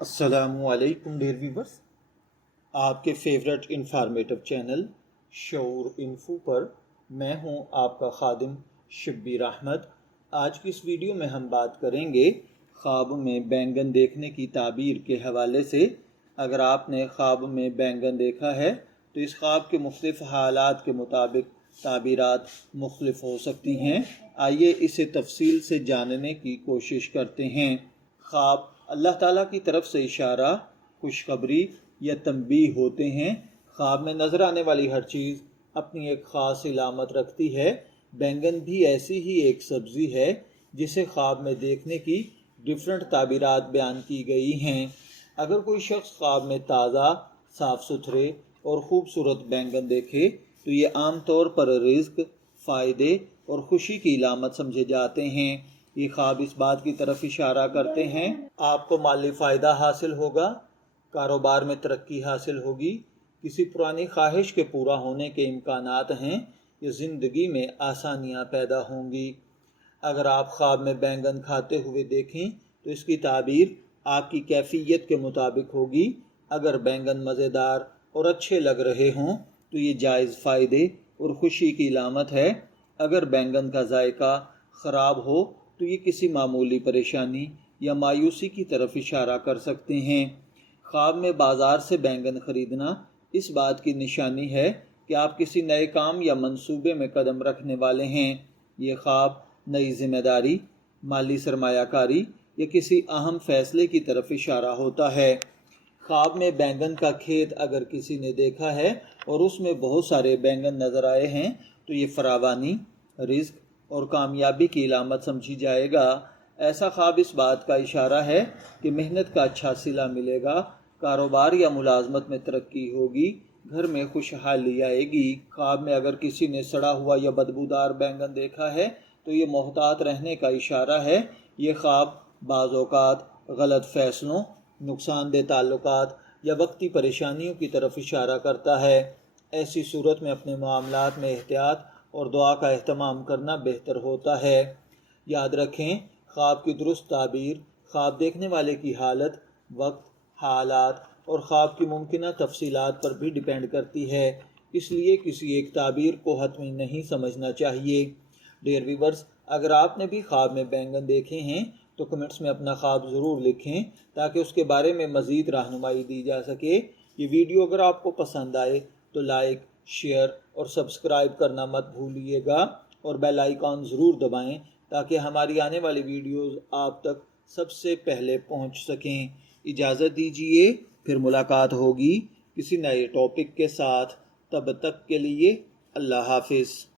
السلام علیکم dear viewers, آپ کے فیورٹ انفارمیٹو چینل شعور انفو پر میں ہوں آپ کا خادم شبیر احمد۔ آج کی اس ویڈیو میں ہم بات کریں گے خواب میں بینگن دیکھنے کی تعبیر کے حوالے سے۔ اگر آپ نے خواب میں بینگن دیکھا ہے تو اس خواب کے مختلف حالات کے مطابق تعبیرات مختلف ہو سکتی ہیں۔ آئیے اسے تفصیل سے جاننے کی کوشش کرتے ہیں۔ خواب اللہ تعالیٰ کی طرف سے اشارہ، خوشخبری یا تنبیہ ہوتے ہیں۔ خواب میں نظر آنے والی ہر چیز اپنی ایک خاص علامت رکھتی ہے۔ بینگن بھی ایسی ہی ایک سبزی ہے جسے خواب میں دیکھنے کی ڈیفرنٹ تعبیرات بیان کی گئی ہیں۔ اگر کوئی شخص خواب میں تازہ، صاف ستھرے اور خوبصورت بینگن دیکھے تو یہ عام طور پر رزق، فائدے اور خوشی کی علامت سمجھے جاتے ہیں۔ یہ خواب اس بات کی طرف اشارہ کرتے ہیں آپ کو مالی فائدہ حاصل ہوگا، کاروبار میں ترقی حاصل ہوگی، کسی پرانی خواہش کے پورا ہونے کے امکانات ہیں یا زندگی میں آسانیاں پیدا ہوں گی۔ اگر آپ خواب میں بینگن کھاتے ہوئے دیکھیں تو اس کی تعبیر آپ کی کیفیت کے مطابق ہوگی۔ اگر بینگن مزیدار اور اچھے لگ رہے ہوں تو یہ جائز فائدے اور خوشی کی علامت ہے۔ اگر بینگن کا ذائقہ خراب ہو تو یہ کسی معمولی پریشانی یا مایوسی کی طرف اشارہ کر سکتے ہیں۔ خواب میں بازار سے بینگن خریدنا اس بات کی نشانی ہے کہ آپ کسی نئے کام یا منصوبے میں قدم رکھنے والے ہیں۔ یہ خواب نئی ذمہ داری، مالی سرمایہ کاری یا کسی اہم فیصلے کی طرف اشارہ ہوتا ہے۔ خواب میں بینگن کا کھیت اگر کسی نے دیکھا ہے اور اس میں بہت سارے بینگن نظر آئے ہیں تو یہ فراوانی، رزق اور کامیابی کی علامت سمجھی جائے گا۔ ایسا خواب اس بات کا اشارہ ہے کہ محنت کا اچھا صلہ ملے گا، کاروبار یا ملازمت میں ترقی ہوگی، گھر میں خوشحالی آئے گی۔ خواب میں اگر کسی نے سڑا ہوا یا بدبودار بینگن دیکھا ہے تو یہ محتاط رہنے کا اشارہ ہے۔ یہ خواب بعض اوقات غلط فیصلوں، نقصان دہ تعلقات یا وقتی پریشانیوں کی طرف اشارہ کرتا ہے۔ ایسی صورت میں اپنے معاملات میں احتیاط اور دعا کا اہتمام کرنا بہتر ہوتا ہے۔ یاد رکھیں، خواب کی درست تعبیر خواب دیکھنے والے کی حالت، وقت، حالات اور خواب کی ممکنہ تفصیلات پر بھی ڈیپینڈ کرتی ہے، اس لیے کسی ایک تعبیر کو حتمی نہیں سمجھنا چاہیے۔ ڈیئر ویورز، اگر آپ نے بھی خواب میں بینگن دیکھے ہیں تو کمنٹس میں اپنا خواب ضرور لکھیں تاکہ اس کے بارے میں مزید رہنمائی دی جا سکے۔ یہ ویڈیو اگر آپ کو پسند آئے تو لائک، شیئر اور سبسکرائب کرنا مت بھولیے گا اور بیل آئیکن ضرور دبائیں تاکہ ہماری آنے والی ویڈیوز آپ تک سب سے پہلے پہنچ سکیں۔ اجازت دیجیے، پھر ملاقات ہوگی کسی نئے ٹاپک کے ساتھ۔ تب تک کے لیے اللہ حافظ۔